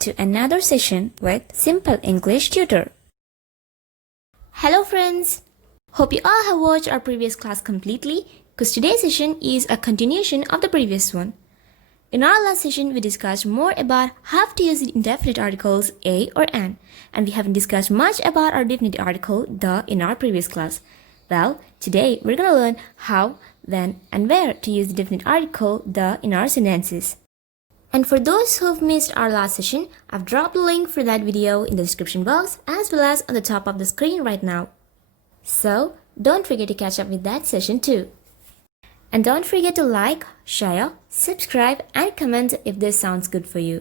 to another session with Simple English Tutor. Hello friends! Hope you all have watched our previous class completely because today's session is a continuation of the previous one. In our last session, we discussed more about how to use the indefinite articles a or an, and we haven't discussed much about our definite article the in our previous class. Well, today we're going to learn how, when, and where to use the definite article the in our sentences. And for those who've missed our last session, I've dropped a link for that video in the description box as well as on the top of the screen right now. So, don't forget to catch up with that session too. And don't forget to like, share, subscribe and comment if this sounds good for you.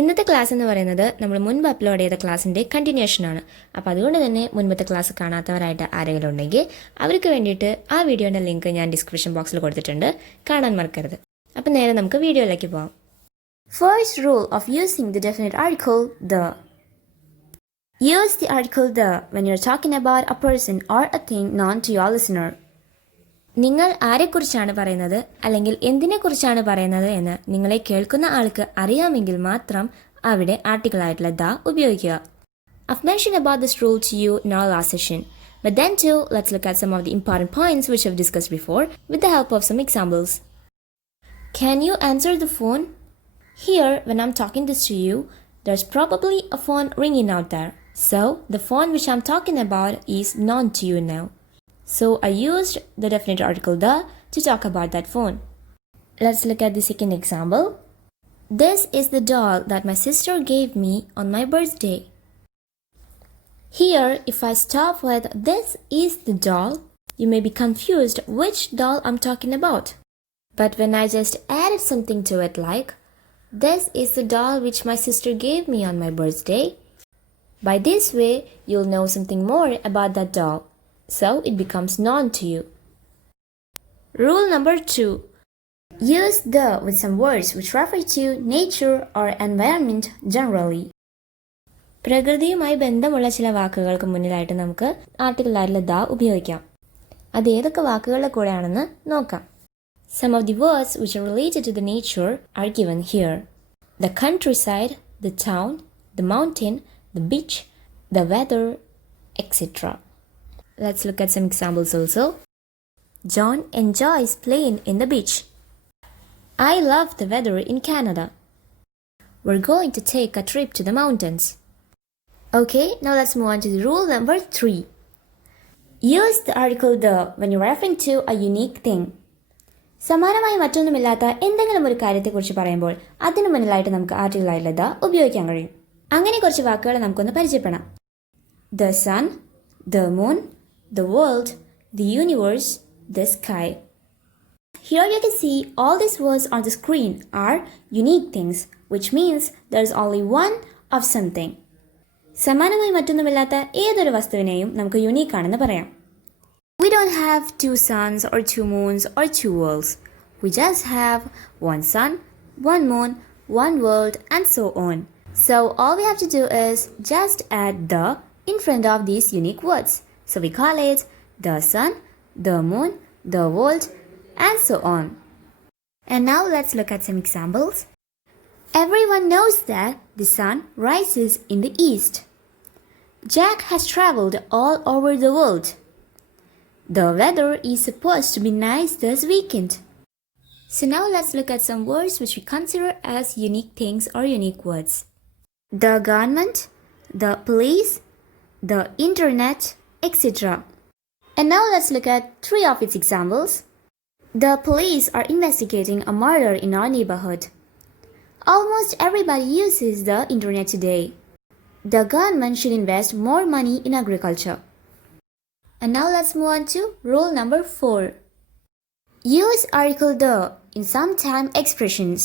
ഇന്നത്തെ ക്ലാസ് എന്ന് പറയുന്നത് നമ്മൾ മുൻപ് അപ്ലോഡ് ചെയ്ത ക്ലാസ്സിൻ്റെ കണ്ടിന്യൂഷൻ ആണ്. അപ്പോൾ അതുകൊണ്ട് തന്നെ മുൻപത്തെ ക്ലാസ് കാണാത്തവരായിട്ട് ആരെങ്കിലും ഉണ്ടെങ്കിൽ അവർക്ക് വേണ്ടിയിട്ട് ആ വീഡിയോൻ്റെ ലിങ്ക് ഞാൻ ഡിസ്ക്രിപ്ഷൻ ബോക്സിൽ കൊടുത്തിട്ടുണ്ട്. കാണാൻ മറക്കരുത്. അപ്പോൾ നേരെ നമുക്ക് വീഡിയോയിലേക്ക് പോകാം. First rule of using the definite article the. Use the article the when you're talking about a person or a thing known to your listener. നിങ്ങൾ ആരെക്കുറിച്ചാണ് പറയുന്നത് അല്ലെങ്കിൽ എന്തിനെക്കുറിച്ചാണ് പറയുന്നത് എന്ന് നിങ്ങളെ കേൾക്കുന്ന ആൾക്ക് അറിയാമെങ്കിൽ മാത്രം അവിടെ ആർട്ടിക്കിളായിട്ടുള്ള ദ ഉപയോഗിക്കുക. I've mentioned about this rule to you in our last session. But then too, let's look at some of the important points which I've discussed before with the help of some examples. Can you answer the phone? Here, when I'm talking this to you, there's probably a phone ringing out there. So, the phone which I'm talking about is known to you now. So, I used the definite article the to talk about that phone. Let's look at the second example. This is the doll that my sister gave me on my birthday. Here, if I stop with this is the doll, you may be confused which doll I'm talking about. But when I just added something to it like, this is the doll which my sister gave me on my birthday, by this way, you'll know something more about that doll. So it becomes known to you. Rule number 2. Use the with some words which refer to nature or environment generally. പ്രകൃതിയുമായി ബന്ധമുള്ള ചില വാക്കുകൾക്ക് മുന്നിലായിട്ട് നമുക്ക് ആർട്ടിക്കിളായിട്ടുള്ള ദ ഉപയോഗിക്കാം. അത് ഏതൊക്കെ വാക്കുകളുടെ കൂടെയാണെന്ന് നോക്കാം. Some of the words which are related to the nature are given here. The countryside, the town, the mountain, the beach, the weather, etc. Let's look at some examples also. John enjoys playing in the beach. I love the weather in Canada. We're going to take a trip to the mountains. Okay, now let's move on to the rule number 3. Use the article the when you're referring to a unique thing. സമാനമായി മറ്റൊന്നുമില്ലാത്ത എന്തെങ്കിലും ഒരു കാര്യത്തെക്കുറിച്ച് പറയുമ്പോൾ അതിനു മുന്നിലായിട്ട് നമുക്ക് ആർട്ടിക്കിളായിട്ടുള്ള ദ ഉപയോഗിക്കാൻ കഴിയും. അങ്ങനെ കുറച്ച് വാക്കുകൾ നമുക്കൊന്ന് പരിചയപ്പെടാം. The sun, the moon, the world, the universe, the sky. Here you can see all these words on the screen are unique things, which means there's only one of something. സമാനമായി മറ്റൊന്നുമില്ലാത്ത ഏതൊരു വസ്തുവിനെയും നമുക്ക് യുണീക്ക് ആണെന്ന് പറയാം. We don't have 2 suns or 2 moons or 2 worlds. We just have 1 sun, 1 moon, 1 world and so on. So all we have to do is just add the in front of these unique words. So we call it the sun, the moon, the world and so on. And now let's look at some examples. Everyone knows that the sun rises in the east. Jack has traveled all over the world. The weather is supposed to be nice this weekend. So now let's look at some words which we consider as unique things or unique words. The government, the police, the internet, etc. And now let's look at 3 of its examples. The police are investigating a murder in our neighborhood. Almost everybody uses the internet today. The government should invest more money in agriculture. And now let's move on to rule number 4. Use article the in some time expressions.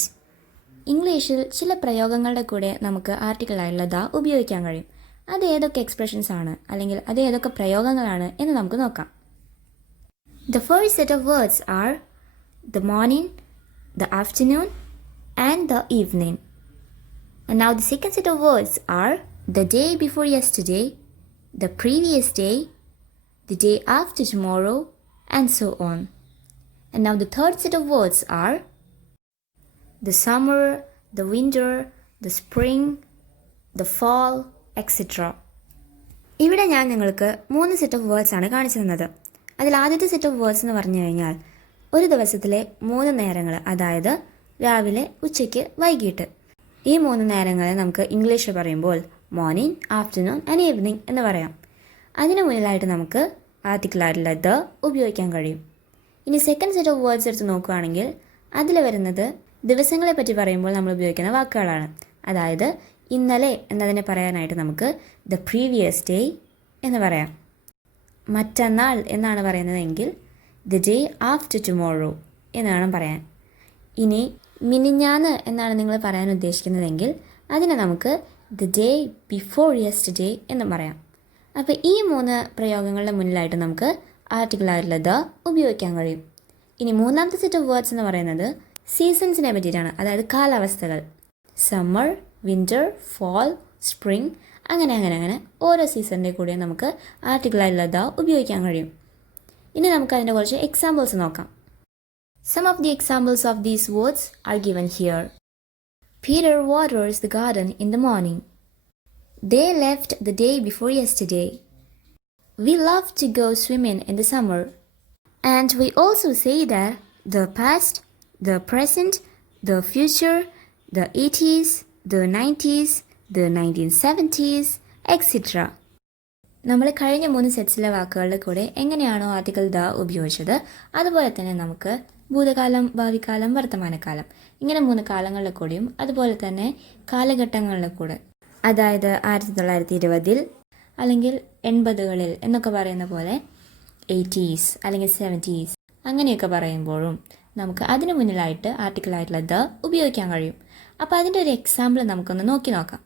ഇംഗ്ലീഷിൽ ചില പ്രയോഗങ്ങളുടെ കൂടെ നമുക്ക് ആർട്ടിക്കിളായിട്ടുള്ള ദ ഉപയോഗിക്കാൻ കഴിയും. അത് ഏതൊക്കെ എക്സ്പ്രഷൻസ് ആണ് അല്ലെങ്കിൽ അത് ഏതൊക്കെ പ്രയോഗങ്ങളാണ് എന്ന് നമുക്ക് നോക്കാം. The first set of words are the morning, the afternoon and the evening. And now the second set of words are the day before yesterday, the previous day, the day after tomorrow and so on. And now the third set of words are the summer, the winter, the spring, the fall, etc. ഇവിടെ ഞാൻ നിങ്ങൾക്ക് 3 set of words ആണ് കാണിച്ചു തന്നത്. അതിൽ ആദ്യത്തെ set of words എന്ന് പറഞ്ഞു കഴിഞ്ഞാൽ ഒരു ദിവസത്തിലെ 3 നേരങ്ങൾ, അതായത് രാവിലെ, ഉച്ചയ്ക്ക്, വൈകിട്ട്. ഈ 3 നേരങ്ങളെ നമുക്ക് ഇംഗ്ലീഷിൽ പറയുമ്പോൾ മോർണിംഗ്, ആഫ്റ്റർനൂൺ ആൻഡ് ഈവനിങ് എന്ന് പറയാം. അതിന് മുന്നിലായിട്ട് നമുക്ക് ആർട്ടിക്കിളായിട്ടുള്ള ദ ഉപയോഗിക്കാൻ കഴിയും. ഇനി സെക്കൻഡ് സെറ്റ് ഓഫ് വേർഡ്സ് എടുത്ത് നോക്കുകയാണെങ്കിൽ അതിൽ വരുന്നത് ദിവസങ്ങളെ പറ്റി പറയുമ്പോൾ നമ്മൾ ഉപയോഗിക്കുന്ന വാക്കുകളാണ്. അതായത് ഇന്നലെ എന്നതിനെ പറയാനായിട്ട് നമുക്ക് ദ പ്രീവിയസ് ഡേ എന്ന് പറയാം. മറ്റന്നാൾ എന്നാണ് പറയുന്നതെങ്കിൽ ദ ഡേ ആഫ്റ്റർ ടുമോറോ എന്ന് വേണം പറയാൻ. ഇനി മിനിഞ്ഞാന്ന് എന്നാണ് നിങ്ങൾ പറയാൻ ഉദ്ദേശിക്കുന്നതെങ്കിൽ അതിനെ നമുക്ക് ദ ഡേ ബിഫോർ യെസ്റ്റർഡേ എന്ന് പറയാം. അപ്പോൾ ഈ 3 പ്രയോഗങ്ങളുടെ മുന്നിലായിട്ട് നമുക്ക് ആർട്ടിക്കിളായിട്ടുള്ള ദ ഉപയോഗിക്കാൻ കഴിയും. ഇനി മൂന്നാമത്തെ സെറ്റ് ഓഫ് വേർഡ്സ് എന്ന് പറയുന്നത് സീസൺസിനെ പറ്റിയിട്ടാണ്, അതായത് കാലാവസ്ഥകൾ. സമ്മർ, വിൻ്റർ, ഫോൾ, സ്പ്രിംഗ്, അങ്ങനെ ഓരോ സീസണിൻ്റെ കൂടെ നമുക്ക് ആർട്ടിക്കിളായിട്ടുള്ള ദ ഉപയോഗിക്കാൻ കഴിയും. ഇനി നമുക്ക് അതിൻ്റെ കുറച്ച് എക്സാമ്പിൾസ് നോക്കാം. Some of the examples of these words are given here. Peter waters the garden in the morning. They left the day before yesterday. We love to go swimming in the summer. And we also say that the past, the present, the future, the 80s, the 90s, the 1970s, etc. നമ്മൾ കഴിഞ്ഞ 3 സെറ്റ്സിലെ വാക്കുകളുടെ കൂടെ എങ്ങനെയാണോ article the ഉപയോഗിച്ചത് അതുപോലെ തന്നെ നമുക്ക് ഭൂതകാലം, ഭാവിക്കാലം, വർത്തമാനകാലം, ഇങ്ങനെ 3 കാലങ്ങളിലെ കൂടെയും അതുപോലെ തന്നെ കാലഘട്ടങ്ങളിലെ കൂടെ, അതായത് 1920 അല്ലെങ്കിൽ 80കളിൽ എന്നൊക്കെ പറയുന്ന പോലെ 80s അല്ലെങ്കിൽ 70s അങ്ങനെയൊക്കെ പറയുമ്പോഴും നമുക്ക് അതിന് മുന്നിലായിട്ട് ആർട്ടിക്കിളായിട്ടുള്ള ദ ഉപയോഗിക്കാൻ കഴിയും. അപ്പോൾ അതിൻ്റെ ഒരു എക്സാമ്പിൾ നമുക്കൊന്ന് നോക്കി നോക്കാം.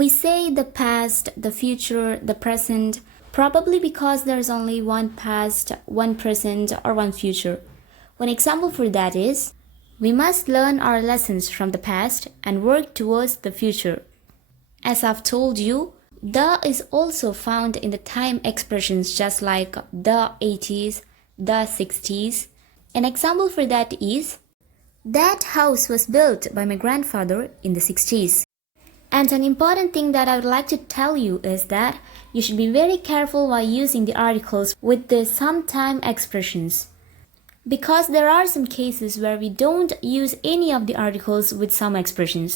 We say the past, the future, the present, probably because there is only one past, one present, or one future. One example for that is, we must learn our lessons from the past and work towards the future. As I've told you, the is also found in the time expressions just like the 80s, the 60s. An example for that is, that house was built by my grandfather in the 60s. And an important thing that I would like to tell you is that you should be very careful while using the articles with the sometime expressions. Because there are some cases where we don't use any of the articles with some expressions.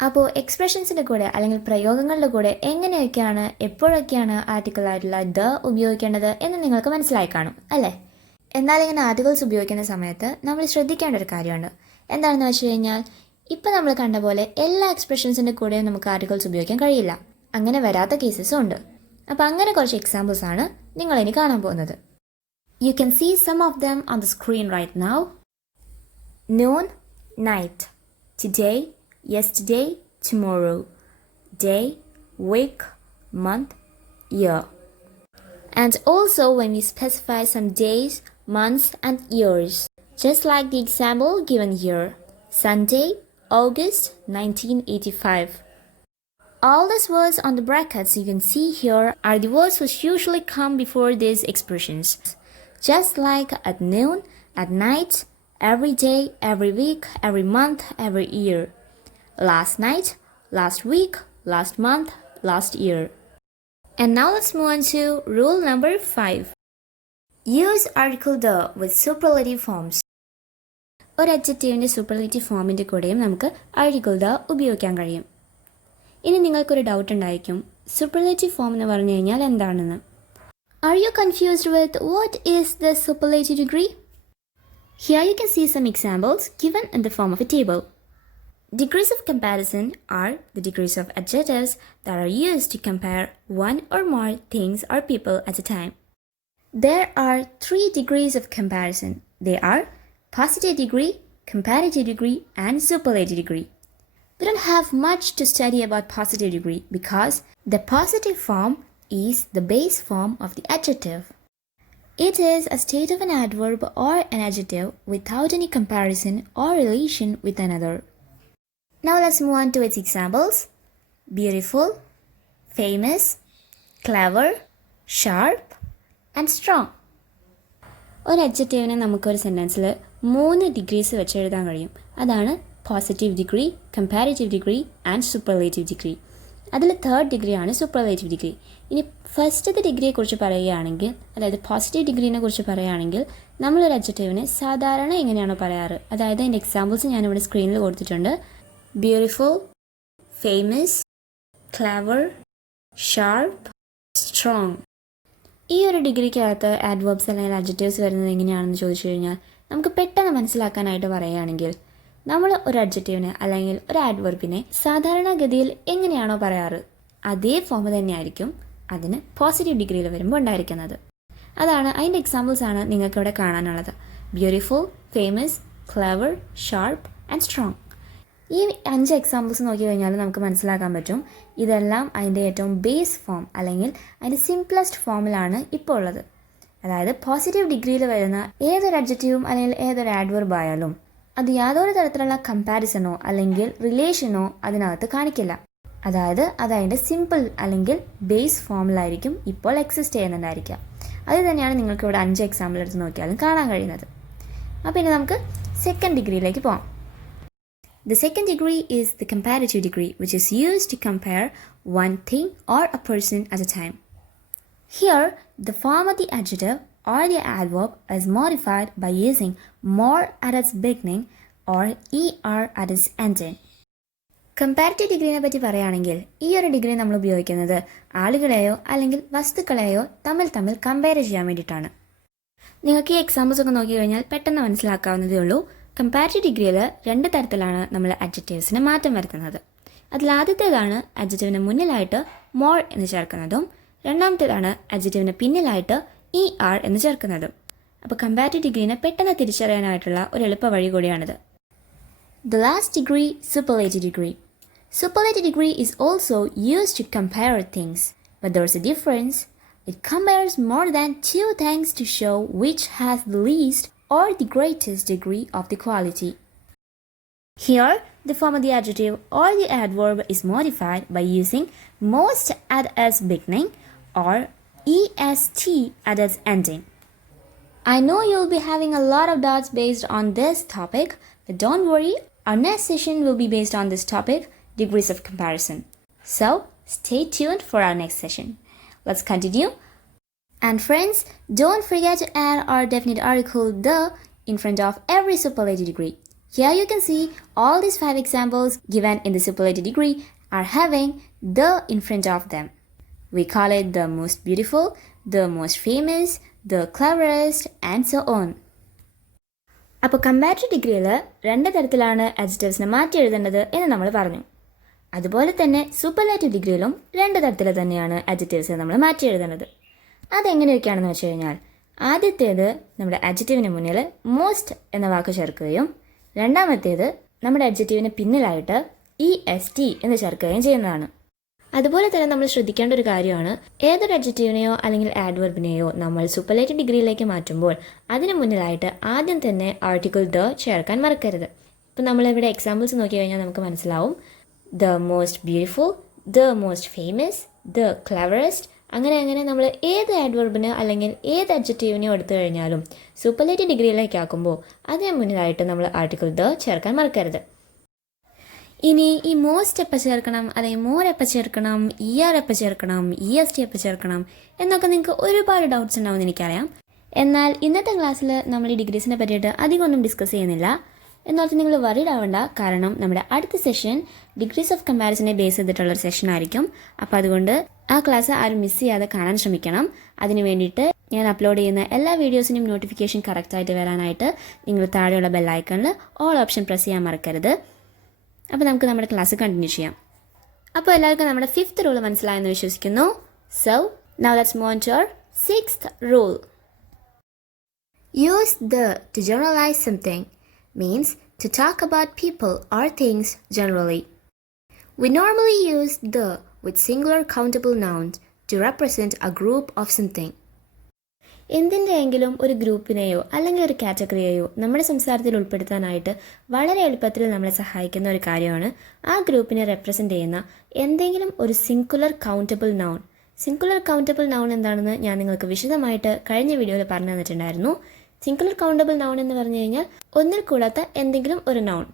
അപ്പോൾ എക്സ്പ്രഷൻസിൻ്റെ കൂടെ അല്ലെങ്കിൽ പ്രയോഗങ്ങളുടെ കൂടെ എങ്ങനെയൊക്കെയാണ് എപ്പോഴൊക്കെയാണ് ആർട്ടിക്കിളായിട്ടുള്ള ദ ഉപയോഗിക്കേണ്ടത് എന്ന് നിങ്ങൾക്ക് മനസ്സിലായി കാണും അല്ലേ? എന്നാൽ ഇങ്ങനെ ആർട്ടിക്കിൾസ് ഉപയോഗിക്കുന്ന സമയത്ത് നമ്മൾ ശ്രദ്ധിക്കേണ്ട ഒരു കാര്യമുണ്ട്. എന്താണെന്ന് വെച്ച് കഴിഞ്ഞാൽ ഇപ്പം നമ്മൾ കണ്ട പോലെ എല്ലാ എക്സ്പ്രഷൻസിൻ്റെ കൂടെയും നമുക്ക് ആർട്ടിക്കിൾസ് ഉപയോഗിക്കാൻ കഴിയില്ല. അങ്ങനെ വരാത്ത കേസസും ഉണ്ട്. അപ്പോൾ അങ്ങനെ കുറച്ച് എക്സാമ്പിൾസ് ആണ് നിങ്ങളിനി കാണാൻ പോകുന്നത്. You can see some of them on the screen right now. Noon, night. Today, yesterday, tomorrow. Day, week, month, year. And also when we specify some days, months and years. Just like the example given here. Sunday, August 1985. All these words on the brackets you can see here are the words which usually come before these expressions. Just like at noon, at night, every day, every week, every month, every year. Last night, last week, last month, last year. And now let's move on to rule number 5. Use article the with superlative forms. ഒരു അഡ്ജക്റ്റീവിൻ്റെ സൂപ്പർലേറ്റീവ് ഫോമിൻ്റെ കൂടെയും നമുക്ക് article the ഉപയോഗിക്കാൻ കഴിയും. ഇനി നിങ്ങൾക്കൊരു ഡൗട്ട് ഉണ്ടായിരിക്കും, സൂപ്പർലേറ്റീവ് ഫോം എന്ന് പറഞ്ഞു കഴിഞ്ഞാൽ എന്താണെന്ന്. Are you confused with what is the superlative degree? Here you can see some examples given in the form of a table. Degrees of comparison are the degrees of adjectives that are used to compare one or more things or people at a time. There are 3 degrees of comparison. They are positive degree, comparative degree, and superlative degree. We don't have much to study about positive degree because the positive form is the base form of the adjective. It is a state of an adverb or an adjective without any comparison or relation with another. Now let's move on to its examples. Beautiful, famous, clever, sharp, and strong. ഒരു അഡ്ജക്റ്റീവിനെ നമുക്കൊരു സെൻറ്റൻസിൽ 3 ഡിഗ്രീസ് വെച്ച് എഴുതാൻ കഴിയും. അതാണ് positive degree, comparative degree and superlative degree. അതിൽ തേർഡ് ഡിഗ്രിയാണ് സൂപ്പർലേറ്റീവ് ഡിഗ്രി. ഇനി ഫസ്റ്റത്തെ ഡിഗ്രിയെക്കുറിച്ച് പറയുകയാണെങ്കിൽ, അതായത് പോസിറ്റീവ് ഡിഗ്രീനെ കുറിച്ച് പറയുകയാണെങ്കിൽ, നമ്മളൊരു അഡ്ജക്റ്റീവിനെ സാധാരണ എങ്ങനെയാണോ പറയാറ്, അതായത് അതിൻ്റെ എക്സാമ്പിൾസ് ഞാനിവിടെ സ്ക്രീനിൽ കൊടുത്തിട്ടുണ്ട്. Beautiful, famous, clever, sharp, strong. ഈ ഒരു ഡിഗ്രിക്കകത്ത് ആഡ്വേർബ്സ് അല്ലെങ്കിൽ അഡ്ജക്റ്റീവ്സ് വരുന്നത് എങ്ങനെയാണെന്ന് ചോദിച്ചു കഴിഞ്ഞാൽ, നമുക്ക് പെട്ടെന്ന് മനസ്സിലാക്കാനായിട്ട് പറയുകയാണെങ്കിൽ, നമ്മൾ ഒരു അഡ്ജക്റ്റീവിനെ അല്ലെങ്കിൽ ഒരു ആഡ്വർബിനെ സാധാരണഗതിയിൽ എങ്ങനെയാണോ പറയാറ് അതേ ഫോം തന്നെയായിരിക്കും അതിന് പോസിറ്റീവ് ഡിഗ്രിയിൽ വരുമ്പോൾ ഉണ്ടായിരിക്കുന്നത്. അതാണ് അതിൻ്റെ എക്സാമ്പിൾസാണ് നിങ്ങൾക്കിവിടെ കാണാനുള്ളത്. Beautiful, famous, clever, sharp and strong. ഈ 5 എക്സാമ്പിൾസ് നോക്കി കഴിഞ്ഞാൽ നമുക്ക് മനസ്സിലാക്കാൻ പറ്റും ഇതെല്ലാം അതിൻ്റെ ഏറ്റവും ബേസ് ഫോം അല്ലെങ്കിൽ അതിൻ്റെ സിംപ്ലസ്റ്റ് ഫോമിലാണ് ഇപ്പോൾ ഉള്ളത്. അതായത് പോസിറ്റീവ് ഡിഗ്രിയിൽ വരുന്ന ഏതൊരു അഡ്ജക്റ്റീവും അല്ലെങ്കിൽ ഏതൊരു ആഡ്വർബ് ആയാലും അത് യാതൊരു തരത്തിലുള്ള കമ്പാരിസണോ അല്ലെങ്കിൽ റിലേഷനോ അതിനകത്ത് കാണിക്കില്ല. അതായത് അതിൻ്റെ സിമ്പിൾ അല്ലെങ്കിൽ ബേസ് ഫോമിലായിരിക്കും ഇപ്പോൾ എക്സിസ്റ്റ് ചെയ്യുന്നുണ്ടായിരിക്കുക. അത് തന്നെയാണ് നിങ്ങൾക്ക് ഇവിടെ 5 എക്സാമ്പിൾ എടുത്ത് നോക്കിയാലും കാണാൻ കഴിയുന്നത്. അപ്പോൾ ഇനി നമുക്ക് സെക്കൻഡ് ഡിഗ്രിയിലേക്ക് പോകാം. The second degree is the comparative degree, which is used to compare one thing or a person at a time. Here, the form of the adjective or the adverb is modified by using more at its beginning or er at its ending. Comparative ഡിഗ്രീനെ പറ്റി പറയുകയാണെങ്കിൽ ഈ ഒരു ഡിഗ്രി നമ്മൾ ഉപയോഗിക്കുന്നത് ആളുകളെയോ അല്ലെങ്കിൽ വസ്തുക്കളെയോ തമ്മിൽ കമ്പയർ ചെയ്യാൻ വേണ്ടിയിട്ടാണ്. നിങ്ങൾക്ക് ഈ എക്സാമ്പിൾസ് ഒക്കെ നോക്കി കഴിഞ്ഞാൽ പെട്ടെന്ന് മനസ്സിലാക്കാവുന്നതേ ഉള്ളൂ. കമ്പാരിറ്റീവ് ഡിഗ്രിയിൽ 2 തരത്തിലാണ് നമ്മൾ അഡ്ജക്റ്റീവ്സിന് മാറ്റം വരുത്തുന്നത്. അതിൽ ആദ്യത്തേതാണ് അഡ്ജക്റ്റീവിന് മുന്നിലായിട്ട് മോർ എന്ന് ചേർക്കുന്നതും രണ്ടാമത്തേതാണ് അഡ്ജക്റ്റീവിന് പിന്നിലായിട്ട് er എന്ന് ചേർക്കുന്നതും. അപ്പോൾ കമ്പാരിറ്റീവ് ഡിഗ്രീനെ പെട്ടെന്ന് തിരിച്ചറിയാനായിട്ടുള്ള ഒരു എളുപ്പ വഴി കൂടിയാണിത്. The last degree, superlative degree. Superlative degree is also used to compare things, but there's a difference. It compares more than 2 things to show which has the least or the greatest degree of the quality. Here, the form of the adjective or the adverb is modified by using most at its beginning or est at its ending. I know you'll be having a lot of doubts based on this topic, but don't worry, our next session will be based on this topic, degrees of comparison. So, stay tuned for our next session. Let's continue. And friends, don't forget to add our definite article the in front of every superlative degree. Here you can see all these 5 examples given in the superlative degree are having the in front of them. We call it the most beautiful, the most famous, the cleverest and so on. അപ്പോൾ കമ്പാരിറ്റീവ് ഡിഗ്രിയിൽ 2 തരത്തിലാണ് അഡ്ജക്റ്റീവ്സിനെ മാറ്റി എഴുതേണ്ടത് എന്ന് നമ്മൾ പറഞ്ഞു. അതുപോലെ തന്നെ സൂപ്പർലേറ്റീവ് ഡിഗ്രിയിലും 2 തരത്തിൽ തന്നെയാണ് അഡ്ജക്റ്റീവ്സിനെ നമ്മൾ മാറ്റി എഴുതേണ്ടത്. അതെങ്ങനെയൊക്കെയാണെന്ന് വെച്ച് കഴിഞ്ഞാൽ, ആദ്യത്തേത് നമ്മുടെ അഡ്ജക്റ്റീവിന് മുന്നിൽ മോസ്റ്റ് എന്ന വാക്ക് ചേർക്കുകയും രണ്ടാമത്തേത് നമ്മുടെ അഡ്ജക്റ്റീവിന് പിന്നിലായിട്ട് est എന്ന് ചേർക്കുകയും ചെയ്യുന്നതാണ്. അതുപോലെ തന്നെ നമ്മൾ ശ്രദ്ധിക്കേണ്ട ഒരു കാര്യമാണ്, ഏതൊരു അഡ്ജക്റ്റീവിനെയോ അല്ലെങ്കിൽ ആഡ്വർബിനെയോ നമ്മൾ സൂപ്പർലേറ്റീവ് ഡിഗ്രിയിലേക്ക് മാറ്റുമ്പോൾ അതിന് മുന്നിലായിട്ട് ആദ്യം തന്നെ ആർട്ടിക്കിൾ ദ ചേർക്കാൻ മറക്കരുത്. ഇപ്പം നമ്മളിവിടെ എക്സാമ്പിൾസ് നോക്കി കഴിഞ്ഞാൽ നമുക്ക് മനസ്സിലാവും. The most beautiful, the most famous, the cleverest, അങ്ങനെ നമ്മൾ ഏത് ആഡ്വർബിന് അല്ലെങ്കിൽ ഏത് അഡ്ജക്റ്റീവിനെയോ എടുത്തു കഴിഞ്ഞാലും സൂപ്പർലേറ്റീവ് ഡിഗ്രിയിലേക്ക് ആക്കുമ്പോൾ അതിന് മുന്നിലായിട്ട് നമ്മൾ ആർട്ടിക്കിൾ ദ ചേർക്കാൻ മറക്കരുത്. ഇനി ഈ മോസ്റ്റ് എപ്പോൾ ചേർക്കണം, അല്ലെങ്കിൽ മോർ എപ്പോൾ ചേർക്കണം, എപ്പോൾ ചേർക്കണം, est എപ്പോൾ ചേർക്കണം എന്നൊക്കെ നിങ്ങൾക്ക് ഒരുപാട് ഡൗട്ട്സ് ഉണ്ടാവുമെന്ന് എനിക്കറിയാം. എന്നാൽ ഇന്നത്തെ ക്ലാസ്സിൽ നമ്മൾ ഈ ഡിഗ്രീസിനെ പറ്റിയിട്ട് അധികമൊന്നും ഡിസ്കസ് ചെയ്യുന്നില്ല. എന്നോർത്ത് നിങ്ങൾ വറീഡ് ആവണ്ട, കാരണം നമ്മുടെ അടുത്ത സെഷൻ ഡിഗ്രീസ് ഓഫ് കമ്പാരിസനെ ബേസ് ചെയ്തിട്ടുള്ളൊരു സെഷൻ ആയിരിക്കും. അപ്പോൾ അതുകൊണ്ട് ആ ക്ലാസ് ആരും മിസ് ചെയ്യാതെ കാണാൻ ശ്രമിക്കണം. അതിന് വേണ്ടിയിട്ട് ഞാൻ അപ്ലോഡ് ചെയ്യുന്ന എല്ലാ വീഡിയോസിനും നോട്ടിഫിക്കേഷൻ കറക്റ്റായിട്ട് വരാനായിട്ട് നിങ്ങൾ താഴെയുള്ള ബെല്ലൈക്കണിൽ ഓൾ ഓപ്ഷൻ പ്രസ് ചെയ്യാൻ മറക്കരുത്. അപ്പോൾ നമുക്ക് നമ്മുടെ ക്ലാസ് കണ്ടിന്യൂ ചെയ്യാം. അപ്പോൾ എല്ലാവർക്കും നമ്മുടെ 5th റൂൾ മനസ്സിലായെന്ന് വിശ്വസിക്കുന്നു. So now let's move on to our 6th rule. Use the to generalize something means to talk about people or things generally. We normally use the with singular countable nouns to represent a group of something. എന്തിൻ്റെയെങ്കിലും ഒരു ഗ്രൂപ്പിനെയോ അല്ലെങ്കിൽ ഒരു കാറ്റഗറിയെയോ നമ്മുടെ സംസാരത്തിൽ ഉൾപ്പെടുത്താനായിട്ട് വളരെ എളുപ്പത്തിൽ നമ്മളെ സഹായിക്കുന്ന ഒരു കാര്യമാണ് ആ ഗ്രൂപ്പിനെ റെപ്രസെൻ്റ് ചെയ്യുന്ന എന്തെങ്കിലും ഒരു singular countable noun. Singular countable noun എന്താണെന്ന് ഞാൻ നിങ്ങൾക്ക് വിശദമായിട്ട് കഴിഞ്ഞ വീഡിയോയിൽ പറഞ്ഞു തന്നിട്ടുണ്ടായിരുന്നു. സിംഗുലർ കൗണ്ടബിൾ നൗൺ എന്ന് പറഞ്ഞു കഴിഞ്ഞാൽ ഒന്നിൽ കൂടാത്ത എന്തെങ്കിലും ഒരു നൗൺ.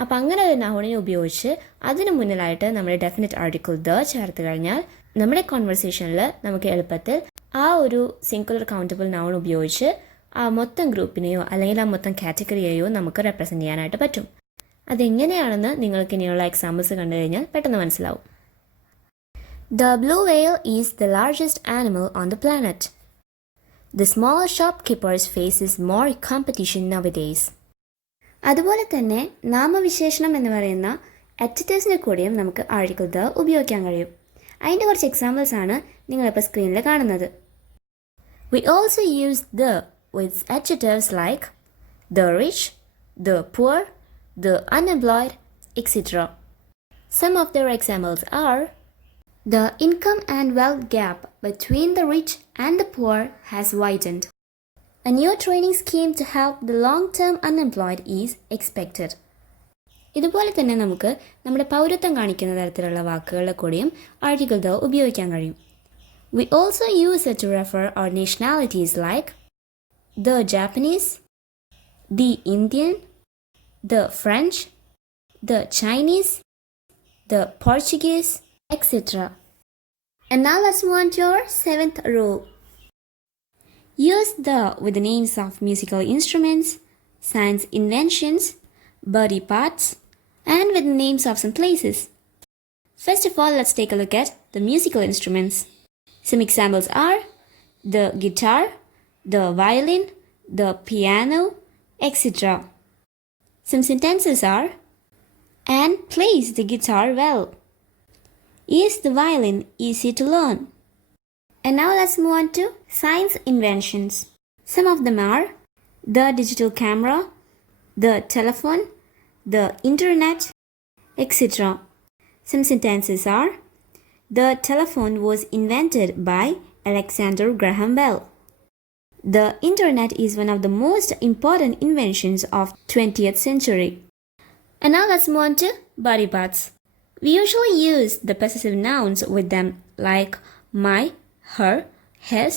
അപ്പോൾ അങ്ങനെ ഒരു നൗണിനെ ഉപയോഗിച്ച് അതിന് മുന്നിലായിട്ട് നമ്മൾ ഡെഫിനിറ്റ് ആർട്ടിക്കിൾ ദ ചേർത്ത് കഴിഞ്ഞാൽ നമ്മുടെ കോൺവെർസേഷനിൽ നമുക്ക് എളുപ്പത്തിൽ ആ ഒരു സിംഗുലർ കൗണ്ടബിൾ നൗൺ ഉപയോഗിച്ച് ആ മൊത്തം ഗ്രൂപ്പിനെയോ അല്ലെങ്കിൽ ആ മൊത്തം കാറ്റഗറിയെയോ നമുക്ക് റെപ്രസെൻറ്റ് ചെയ്യാനായിട്ട് പറ്റും. അതെങ്ങനെയാണെന്ന് നിങ്ങൾക്ക് ഇനിയുള്ള എക്സാമ്പിൾസ് കണ്ടു കഴിഞ്ഞാൽ പെട്ടെന്ന് മനസ്സിലാവും. The blue whale is the largest animal on the planet. The small shopkeepers faces more competition nowadays. അതുപോലെ തന്നെ നാമവിശേഷണം എന്ന് പറയുന്ന അഡ്ജക്റ്റീവ്സിൻ്റെ കൂടെയും നമുക്ക് ആർട്ടിക്കിൾ ദ ഉപയോഗിക്കാൻ കഴിയും. അതിൻ്റെ കുറച്ച് എക്സാമ്പിൾസ് ആണ് നിങ്ങളിപ്പോൾ സ്ക്രീനിൽ കാണുന്നത്. We also use the with adjectives like the rich, the poor, the unemployed, etc. Some of their examples are: the income and wealth gap between the rich and the poor has widened. A new training scheme to help the long-term unemployed is expected. ഇതുപോലെ തന്നെ നമുക്ക് നമ്മുടെ പൗരത്വം കാണിക്കുന്ന തരത്തിലുള്ള വാക്കുകളുടെ കൂടെയും article the ഉപയോഗിക്കാൻ കഴിയും. We also use it to refer our nationalities like the Japanese, the Indian, the French, the Chinese, the Portuguese, etc. And now let's move on to our 7th rule. Use the with the names of musical instruments, science inventions, body parts, and with the names of some places. First of all, let's take a look at the musical instruments. Some examples are the guitar, the violin, the piano, etc. Some sentences are: Anne plays the guitar well. Is the violin easy to learn? And now let's move on to science inventions. Some of them are the digital camera, the telephone, the internet, etc. Some sentences are: the telephone was invented by Alexander Graham Bell. The internet is one of the most important inventions of 20th century. And now let's move on to body parts. We usually use the possessive nouns with them like my, her, his,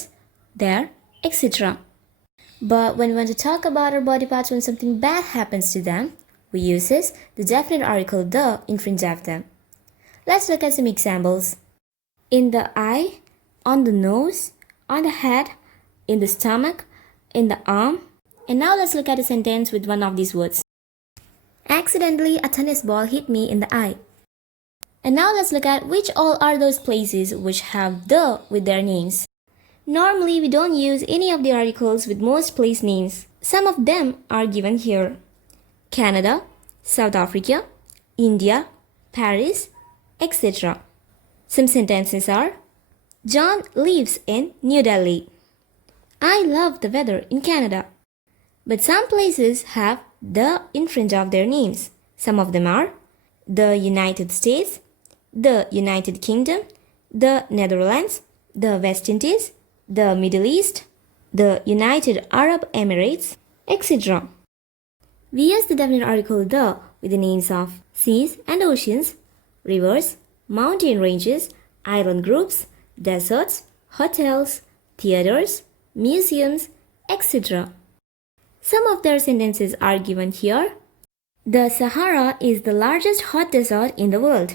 their, etc. But when we want to talk about our body parts when something bad happens to them, we use the definite article the in front of them. Let's look at some examples. In the eye, on the nose, on the head, in the stomach, in the arm. And now let's look at a sentence with one of these words. Accidentally, a tennis ball hit me in the eye. And now let's look at which all are those places which have the with their names. Normally, we don't use any of the articles with most place names. Some of them are given here: Canada, South Africa, India, Paris, etc. Some sentences are: John lives in New Delhi. I love the weather in Canada. But some places have the in front of their names. Some of them are the United States, the United Kingdom, the Netherlands, the West Indies, the Middle East, the United Arab Emirates, etc. We use the definite article the with the names of seas and oceans, rivers, mountain ranges, island groups, deserts, hotels, theaters, museums, etc. Some of their sentences are given here. The Sahara is the largest hot desert in the world.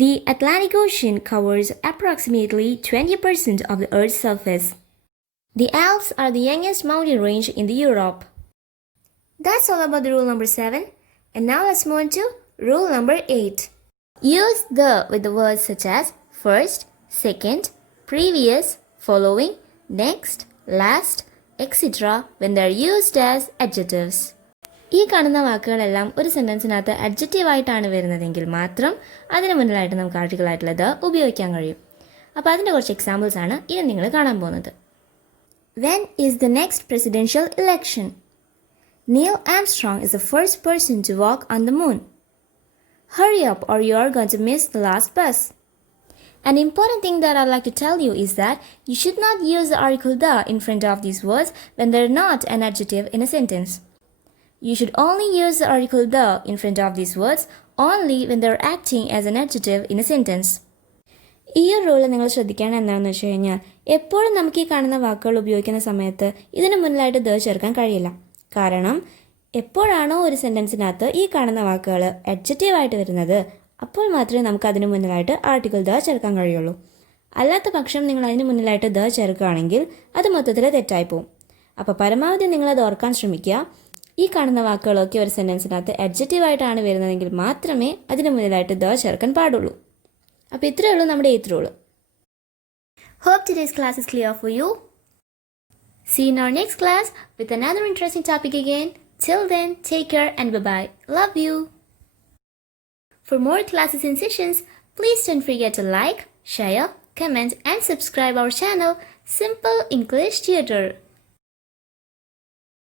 The Atlantic Ocean covers approximately 20% of the Earth's surface. The Alps are the youngest mountain range in Europe. That's all about the rule number 7. And now let's move on to rule number 8. Use the with the words such as first, second, previous, following, next, last, etc. when they're used as adjectives. ഈ കാണുന്ന വാക്കുകളെല്ലാം ഒരു സെൻറ്റൻസിനകത്ത് അഡ്ജക്റ്റീവായിട്ടാണ് വരുന്നതെങ്കിൽ മാത്രം അതിന് മുന്നിലായിട്ട് നമുക്ക് ആർട്ടിക്കിളായിട്ടുള്ളത് ഉപയോഗിക്കാൻ കഴിയും. അപ്പോൾ അതിൻ്റെ കുറച്ച് എക്സാമ്പിൾസ് ആണ് ഇനി നിങ്ങൾ കാണാൻ പോകുന്നത്. When is the next presidential election? Neil Armstrong is the first person to walk on the moon. Hurry up or you are going to miss the last bus. An important thing that I'd like to tell you is that you should not use the article the in front of these words when they're not an adjective in a sentence. You should only use the article the in front of these words only when they're acting as an adjective in a sentence. ഈ ഒരു റൂൾ നിങ്ങൾ ശ്രദ്ധിക്കേണ്ടത് എന്താണെന്ന് വെച്ച് കഴിഞ്ഞാൽ എപ്പോഴും നമുക്ക് ഈ കാണുന്ന വാക്കുകൾ ഉപയോഗിക്കുന്ന സമയത്ത് ഇതിന് മുന്നിലായിട്ട് ദ ചേർക്കാൻ കഴിയില്ല. കാരണം എപ്പോഴാണോ ഒരു സെൻറ്റൻസിനകത്ത് ഈ കാണുന്ന വാക്കുകൾ അഡ്ജക്റ്റീവായിട്ട് വരുന്നത് അപ്പോൾ മാത്രമേ നമുക്ക് അതിന് മുന്നിലായിട്ട് ആർട്ടിക്കിൾ ദ ചേർക്കാൻ കഴിയുള്ളൂ. അല്ലാത്ത പക്ഷം നിങ്ങൾ അതിന് മുന്നിലായിട്ട് ദ ചേർക്കുകയാണെങ്കിൽ അത് മൊത്തത്തിൽ തെറ്റായി പോകും. അപ്പോൾ പരമാവധി നിങ്ങളത് ഓർക്കാൻ ശ്രമിക്കുക. ഈ കാണുന്ന വാക്കുകളൊക്കെ ഒരു സെൻറ്റൻസിനകത്ത് അഡ്ജക്റ്റീവായിട്ടാണ് വരുന്നതെങ്കിൽ മാത്രമേ അതിന് മുന്നിലായിട്ട് ദ ചേർക്കാൻ പാടുള്ളൂ. അപ്പോൾ ഇത്രയേ ഉള്ളൂ നമ്മുടെ 8th rule. Hope today's class is clear for you. See you in our next class with another interesting topic again. Till then, take care and bye-bye. Love you. For more classes and sessions, please don't forget to like, share, comment and subscribe our channel Simple English Tutor.